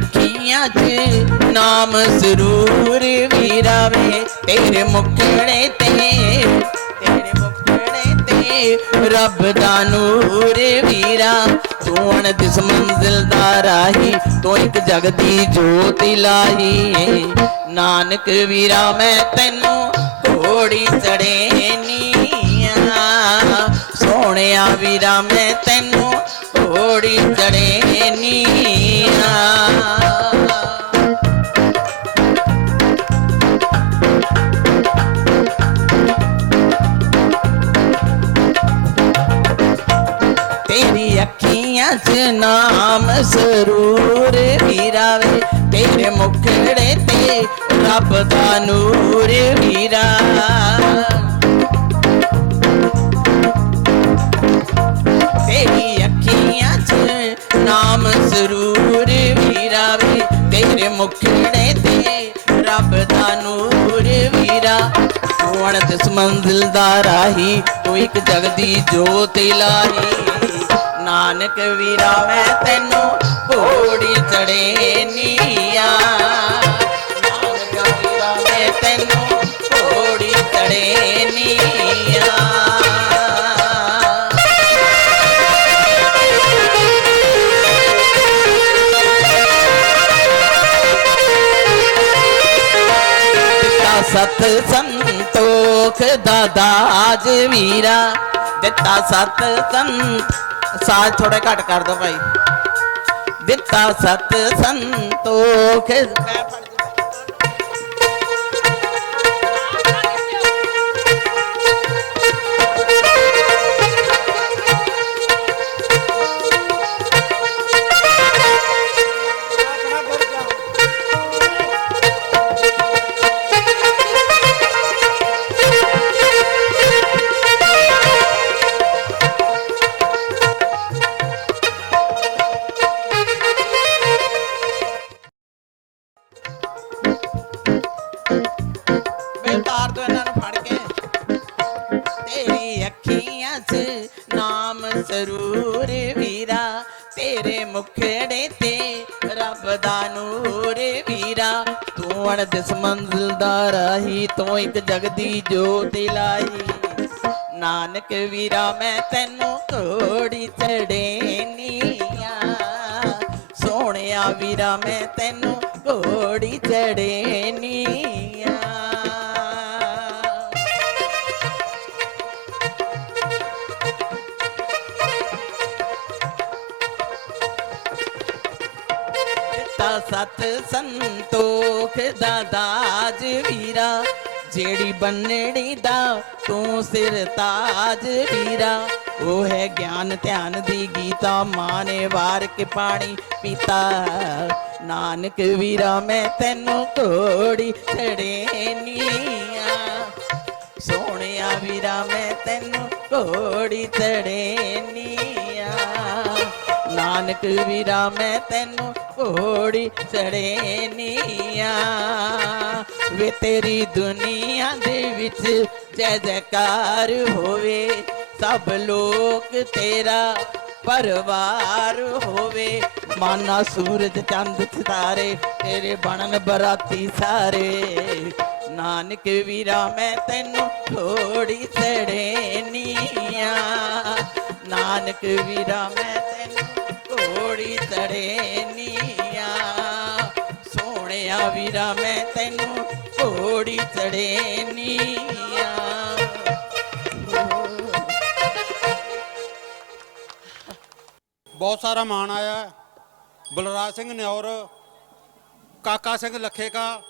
ਚ ਨਾਮ ਵੀਰਾ ਵੇ ਤੇਰੇ ਮੁਖੜੇ ਤੇ, ਤੇਰੇ ਮੁਖੜੇ ਤੇ ਰੱਬ ਦਾ ਨੂਰ ਵੀਰਾ। ਤੂੰ ਅਣ ਦਿਸ ਮੰਜ਼ਿਲ ਦਾ ਰਾਹੀ, ਤੂੰ ਇੱਕ ਜਗ ਦੀ ਜੋਤ ਲਾਹੀ ਨਾਨਕ ਵੀਰਾ, ਮੈਂ ਤੈਨੂੰ ਘੋੜੀ ਚੜੇ ਨੀਆਂ ਸੋਹਣਿਆ ਵੀਰਾ, ਮੈਂ ਤੈਨੂੰ ਘੋੜੀ ਚੜੇ ਨੀ ਤੇਰੀ ਅੱਖੀਆਂ 'ਚ ਨਾਮ ਸਰੂਰ ਵੀਰਾ ਵੇ ਤੇਰੇ ਮੁਖੜੇ ਤੇ ਤੇਰੇ ਮੁਖੜੇ ਤੇ ਰੱਬ ਦਾ ਨੂਰ ਵੀਰਾ। ਤੂੰ ਅਣਦਿਸ ਮੰਜ਼ਿਲ ਦਾ ਰਾਹੀ, ਤੂੰ ਇੱਕ ਜਗ ਦੀ ਜੋਤ ਲਾਹੀ ਨਾਨਕ ਵੀਰਾ, ਮੈਂ ਤੈਨੂੰ ਸਤ ਸੰਤੋਖ ਦਾ ਦਾਜ ਵੀਰਾ ਦਿੱਤਾ ਸਤ ਸੰਤ ਸਾਜ ਥੋੜੇ ਘੱਟ ਕਰ ਦੋ ਭਾਈ। ਦਿੱਤਾ ਸਤ ਸੰਤੋਖ ਮੁਖੜੇ ਤੇ ਰੱਬ ਦਾ ਨੂਰ ਵੀਰਾ। ਤੂੰ ਅਣਦਿਸ ਮੰਜ਼ਿਲ ਦਾ ਰਾਹੀ, ਤੂੰ ਇੱਕ ਜਗ ਦੀ ਜੋਤ ਲਾਈ ਨਾਨਕ ਵੀਰਾ, ਮੈਂ ਤੈਨੂੰ ਘੋੜੀ ਚੜੇ ਨੀਆਂ ਸੋਹਣਿਆ ਵੀਰਾ, ਮੈਂ ਤੈਨੂੰ ਘੋੜੀ ਚੜੇ ਸਤ ਸੰਤੋਖ ਦਾ ਦਾਜ ਵੀਰਾ, ਜਿਹੜੀ ਬੰਨੜੀ ਦਾ ਤੂੰ ਸਿਰ ਤਾਜ ਵੀਰਾ। ਉਹ ਹੈ ਗਿਆਨ ਧਿਆਨ ਦੀ ਗੀਤਾ, ਮਾਨੇ ਵਾਰ ਕੇ ਪਾਣੀ ਪੀਤਾ। ਨਾਨਕ ਵੀਰਾ, ਮੈਂ ਤੈਨੂੰ ਘੋੜੀ ਚੜੇ ਨੀਆਂ ਸੋਹਣਿਆ ਵੀਰਾ, ਮੈਂ ਤੈਨੂੰ ਘੋੜੀ ਚੜੇ ਨਾਨਕ ਵੀਰਾ, ਮੈਂ ਤੈਨੂੰ ਘੋੜੀ ਚੜੇ ਨੀਆਂ ਵੇ ਤੇਰੀ ਦੁਨੀਆ ਦੇ ਵਿੱਚ ਜੈ ਜੈਕਾਰ ਹੋਵੇ, ਸਭ ਲੋਕ ਤੇਰਾ ਪਰਵਾਰ ਹੋਵੇ। ਮਾਨਾ ਸੂਰਜ, ਚੰਦ, ਸਿਤਾਰੇ, ਤੇਰੇ ਬਣਨ ਬਰਾਤੀ ਸਾਰੇ। ਨਾਨਕ ਵੀਰਾ, ਮੈਂ ਤੈਨੂੰ ਘੋੜੀ ਚੜੇ ਨਾਨਕ ਵੀਰਾ, ਮੈਂ ਤੜੇ ਘੋੜੀ ਸੋਹਣਿਆ ਵੀਰਾ, ਮੈਂ ਤੈਨੂੰ ਘੋੜੀ ਤੜੇ ਨੀਆਂ। ਬਹੁਤ ਸਾਰਾ ਮਾਣ ਆਇਆ। ਬਲਰਾਜ ਸਿੰਘ ਨਿਉਰ ਕਾਕਾ ਸਿੰਘ ਲੱਖੇ ਕਾ